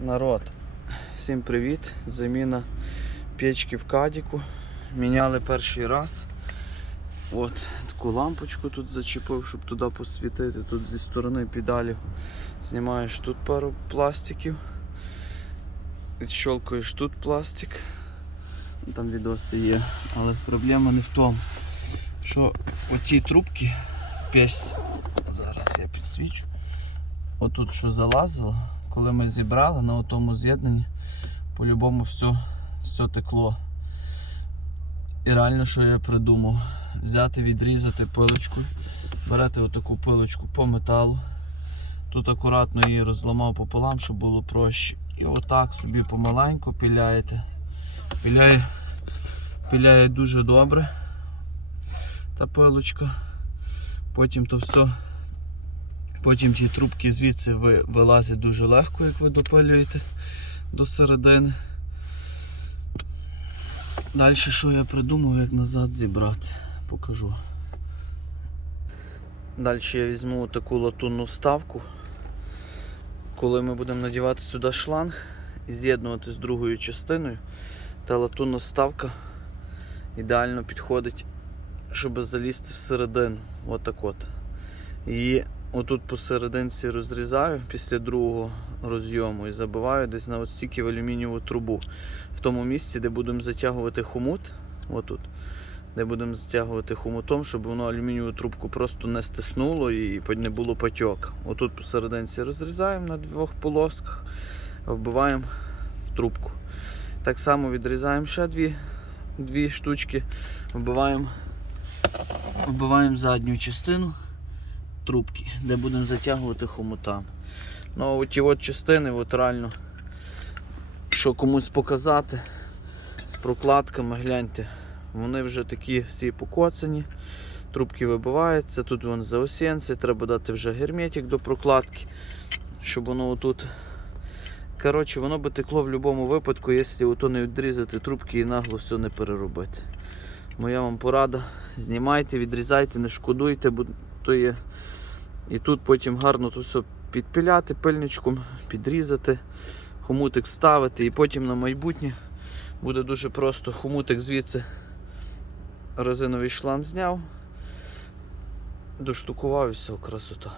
Народ, всім привіт! Заміна печки в кадіку. Міняли перший раз. От таку лампочку тут зачепив, щоб туди посвітити. Тут зі сторони педалів знімаєш тут пару пластиків. Відщолкуєш тут пластик. Там відоси є. Але проблема не в тому, що оті трубки в зараз я підсвічу. Отут що залазило, коли ми зібрали на тому з'єднанні, по-любому все, все текло. І реально, що я придумав? Взяти, відрізати пилочку, берете отаку пилочку по металу. Тут акуратно її розламав пополам, щоб було проще. І отак собі помаленьку піляєте. Піляє, піляє дуже добре та пилочка. Потім то все Потім ті трубки звідси ви- вилазять дуже легко, як ви допилюєте до середини. Далі що я придумав, як назад зібрати, покажу. Далі я візьму таку латунну вставку. Коли ми будемо надівати сюди шланг і з'єднувати з другою частиною, та латунна вставка ідеально підходить, щоб залізти всередину. Отак от. І отут посерединці розрізаю після другого розйому і забиваю десь на отстільки в алюмінієву трубу. В тому місці, де будемо затягувати хомут, отут, де будемо затягувати хомутом, щоб воно алюмінієву трубку просто не стиснуло і не було патьок. Отут посерединці розрізаємо на двох полосках, вбиваємо в трубку. Так само відрізаємо ще дві, дві штучки, вбиваємо, вбиваємо задню частину трубки, де будемо затягувати хомутами. Ну а оті от частини, от реально, що комусь показати з прокладками, гляньте, вони вже такі всі покоцані, трубки вибиваються, тут вон заосінці, треба дати вже герметик до прокладки, щоб воно отут. Коротше, воно би текло в будь-якому випадку, якщо ото не відрізати трубки і нагло все не переробити. Моя вам порада. Знімайте, відрізайте, не шкодуйте, бо то є і тут потім гарно тут все підпиляти пильничком, підрізати, хомутик вставити і потім на майбутнє буде дуже просто хомутик звідси резиновий шланг зняв, доштукував і все, красота.